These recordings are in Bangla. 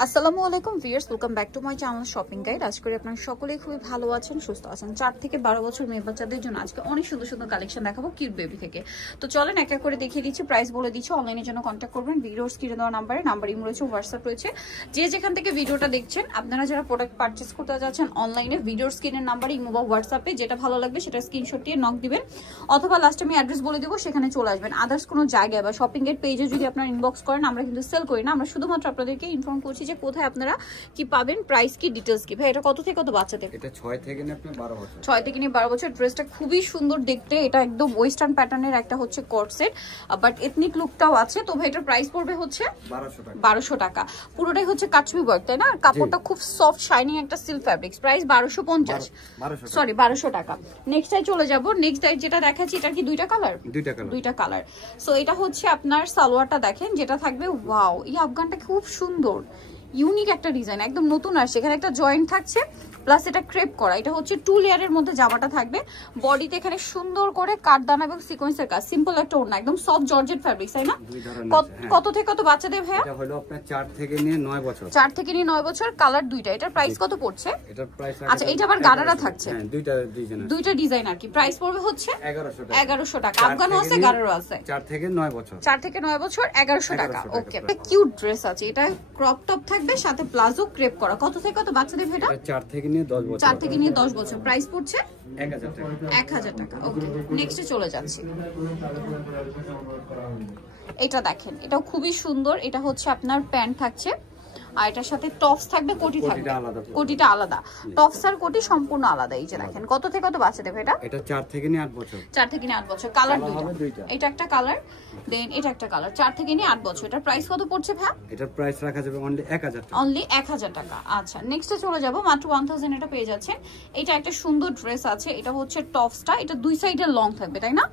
আসসালামু আলাইকুম viewers, welcome back to my channel shopping guide. আশা করি আপনারা সকলেই খুবই ভালো আছেন, সুস্থ আছেন। 4 থেকে 12 বছর মেয়ে বাচ্চাদের জন্য আজকে অনেক সুন্দর সুন্দর কালেকশন দেখাবো কিউট বেবি থেকে। তো চলেন এক এক করে দেখিয়ে দিচ্ছি, প্রাইস বলে দিচ্ছি। অনলাইনের জন্য কন্ট্যাক্ট করবেন ভিডিওর স্ক্রিনে দেওয়া নাম্বার ইমো রয়েছে, হোয়াটসঅ্যাপ রয়েছে। যে যেখান থেকে ভিডিওটা দেখছেন, আপনারা যারা প্রোডাক্ট পারচেস করতে যাচ্ছেন অনলাইনে, ভিডিওর স্ক্রিনের নাম্বারে ইমো বা হোয়াটসঅ্যাপে যেটা ভালো লাগবে সেটা স্ক্রিনশট দিয়ে নক দিবেন, অথবা লাস্টে আমি অ্যাড্রেস বলে দেবো, সেখানে চলে আসবেন। আদার্স কোনো জায়গায় বা শপিং এর পেজে যদি আপনারা ইনবক্স করেন, আমরা কিন্তু সেল করি না, আমরা শুধুমাত্র আপনাদেরকে ইনফর্ম করছি যে কোথায় আপনারা কি পাবেন, প্রাইস কি, ডিটেইলস কি। ভাই এটা কত থেকে কত বাচ্চাদের? এটা 6 থেকে নিয়ে আপনি 12 বছর। 6 থেকে নিয়ে 12 বছর। ড্রেসটা খুবই সুন্দর দেখতে, এটা একদম ওয়েস্টার্ন প্যাটার্নের একটা হচ্ছে কোট সেট, বাট এথনিক লুকটাও আছে। তো ভাই এটার প্রাইস পড়বে হচ্ছে 1200 টাকা। পুরোটাই হচ্ছে কাচমি ওয়ার্ক, তাই না? কাপড়টা খুব সফট শাইনিং একটা সিল্ক ফ্যাব্রিক্স। প্রাইস 1200 টাকা। নেক্সট টাই চলে যাব। নেক্সট টাই যেটা দেখাচ্ছি, এটা কি দুইটা কালার? দুইটা কালার। সো এটা হচ্ছে আপনার সালোয়ারটা দেখেন যেটা থাকবে, ওয়াও, এই আফগানটা খুব সুন্দর, ইউনিক একটা ডিজাইন, একদম নতুন আসছে। এখানে একটা জয়েন্ট থাকছে, প্লাস এটা ক্রেপ করা। এটা হচ্ছে 2 লেয়ারের মধ্যে জামাটা থাকবে। বডিতে এখানে সুন্দর করে কাটদানা এবং সিকোয়েন্সের কাজ, সিম্পল একটা ওড়না, একদম সফট জর্জেট ফ্যাব্রিক্স, তাই না? কত থেকে কত বাচ্চাদের ভাইয়া? এটা হলো আপনার 4 থেকে নিয়ে 9 বছর। 4 থেকে নিয়ে 9 বছর, কালার দুইটা। এটার প্রাইস কত পড়ছে? এটার প্রাইস আচ্ছা, এটা আবার গারারা থাকছে। হ্যাঁ, দুইটা ডিজাইন আর কি। প্রাইস পড়বে হচ্ছে 1100 টাকা। আফগানও আছে, গারারও আছে। 4 থেকে 9 বছর। 4 থেকে 9 বছর 1100 টাকা। ওকে, একটা কিউট ড্রেস আছে, এটা ক্রপ টপ থাকবে, সাথে প্লাজো ক্রেপ করা। কত থেকে কত বাচ্চাদের ভাইটা? 4 থেকে নিয়ে 10 বছর। 4 থেকে নিয়ে 10 বছর। প্রাইস পড়ছে 1000 টাকা। ওকে, নেক্সটে চলে যাচ্ছি। এটা দেখেন, এটাও খুবই সুন্দর। এটা হচ্ছে আপনার প্যান্ট থাকছে, আর এটার সাথে টপস থাকবে, কোটি থাকবে। কোটিটা আলাদা, টপস আর কোটি সম্পূর্ণ আলাদা। এই যে দেখেন, কত থেকে কত বাচ্চা দেবে এটা? এটা 4 থেকে নিয়ে 8 বছর। 4 থেকে নিয়ে 8 বছর। কালার দুইটা, এটা একটা কালার, দেন এটা একটা কালার। 4 থেকে নিয়ে 8 বছর। এটার প্রাইস কত পড়ছে ভাই? এটার প্রাইস রাখা যাবে অনলি 1000 টাকা। অনলি 1000 টাকা। আচ্ছা, নেক্সটে চলে যাব। মাত্র 1000 এটা পেয়ে যাচ্ছেন। এটা একটা সুন্দর ড্রেস আছে, এটা হচ্ছে টপসটা, এটা দুই সাইডে লং থাকবে, তাই না?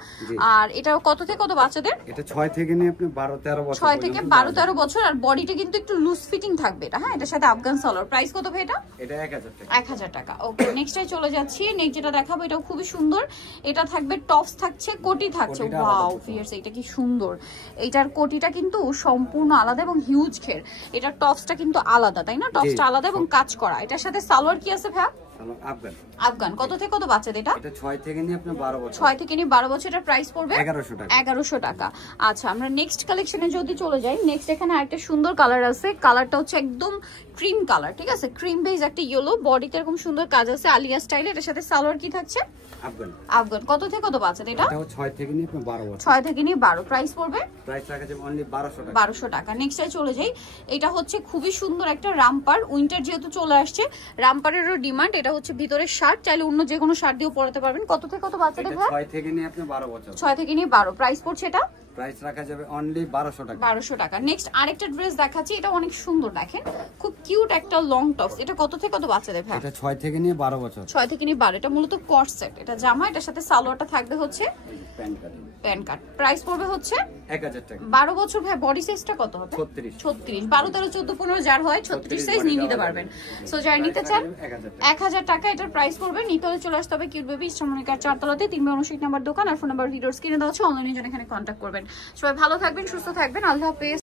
আর এটা কত থেকে কত বাচ্চাদের? এটা 6 থেকে নিয়ে আপনি 12-13 বছর। 6 থেকে 12-13 বছর। আর বডিটা কিন্তু একটু লুজ ফিটিং থাকবে এটা। হ্যাঁ, এটার সাথে আফগান সালোয়ার। প্রাইস কত ভাই এটা? এটা 1000 টাকা। 1000 টাকা। ওকে, নেক্সটে চলে যাচ্ছি। নেক্সট যেটা দেখাবো, এটাও খুবই সুন্দর। এটা থাকবে টপস থাকছে, কোটি থাকছে। ওয়াও ফিয়ার্স, এটা কি সুন্দর। এইটার কোটিটা কিন্তু সম্পূর্ণ আলাদা এবং হিউজ ঘের। এটার টপসটা কিন্তু আলাদা, তাই না? টপসটা আলাদা এবং কাজ করা। এটার সাথে সালোয়ার কি আছে ভাই? আফগান। কত থেকে কত বাচ্চা এটা? এটা 6 থেকে নিয়ে আপনি 12 বছর। 6 থেকে নিয়ে 12 বছর। এটার প্রাইস পড়বে 1100 টাকা। আচ্ছা, আমরা নেক্সট কালেকশনে যদি চলে যাই, নেক্সট এখানে আরেকটা সুন্দর কালার আছে। কালারটা হচ্ছে একদম ক্রিম কালার, ঠিক আছে? ক্রিম বেজ একটা ইয়েলো, বডিতে এরকম সুন্দর কাজ আছে আলিয়া স্টাইলে। এটার সাথে সালোয়ার কি থাকছে? আফগান। কত থেকে কত বাচ্চা এটা? এটাও 6 থেকে নিয়ে আপনি 12 বছর। 6 থেকে নিয়ে 12। প্রাইস পড়বে? প্রাইস রাখা যাবে অনলি 1200 টাকা। 1200 টাকা। নেক্সটে চলে যাই। এটা হচ্ছে খুবই সুন্দর একটা রামপার। উইন্টার যেহেতু চলে আসছে, রামপারেরও ডিমান্ড। এটা হচ্ছে ভিতরে শার্ট, চাইলে অন্য যে কোনো শার্ট দিয়েও পরাতে পারবেন। কত থেকে কত বাচ্চাদের ভাই? 6 থেকে নিয়ে আপনি 12 বছর। 6 থেকে নিয়ে 12। প্রাইস পড়ছে এটা? প্রাইস রাখা যাবে অনলি 1200 টাকা। 1200 টাকা। নেক্সট আরেকটা ড্রেস দেখাচ্ছি, এটা অনেক সুন্দর, দেখেন খুব কিউট একটা লং টপস। এটা কত থেকে কত বাচ্চাদের ভাই? এটা 6 থেকে নিয়ে 12 বছর। 6 থেকে নিয়ে 12। এটা মূলত কট সেট, এটা জামা, এটার সাথে সালোয়ারটা থাকবে হচ্ছে প্যান্ট কাট। প্রাইস পড়বে হচ্ছে 1000 টাকা। 12 বছর ভাই। বডি সাইজটা কত হবে? 36। 12, 13, 14, 15 যার হয় 36 সাইজ নিয়ে নিতে পারবেন। সো যারা নিতে চান 1000 টাকা এটার প্রাইস পড়বে। নিতে হলে চলে আসতে হবে কিউট বেবি ইস্টামনিকার 4 তলাতে 359 নাম্বার দোকান। আর ফোন নাম্বার ভিডিওর স্ক্রিনে দেওয়া আছে। অনলাইনে জন্য এখানে কন্ট্যাক্ট করবেন। সবাই ভালো থাকবেন, সুস্থ থাকবেন। আল্লাহ হাফেজ।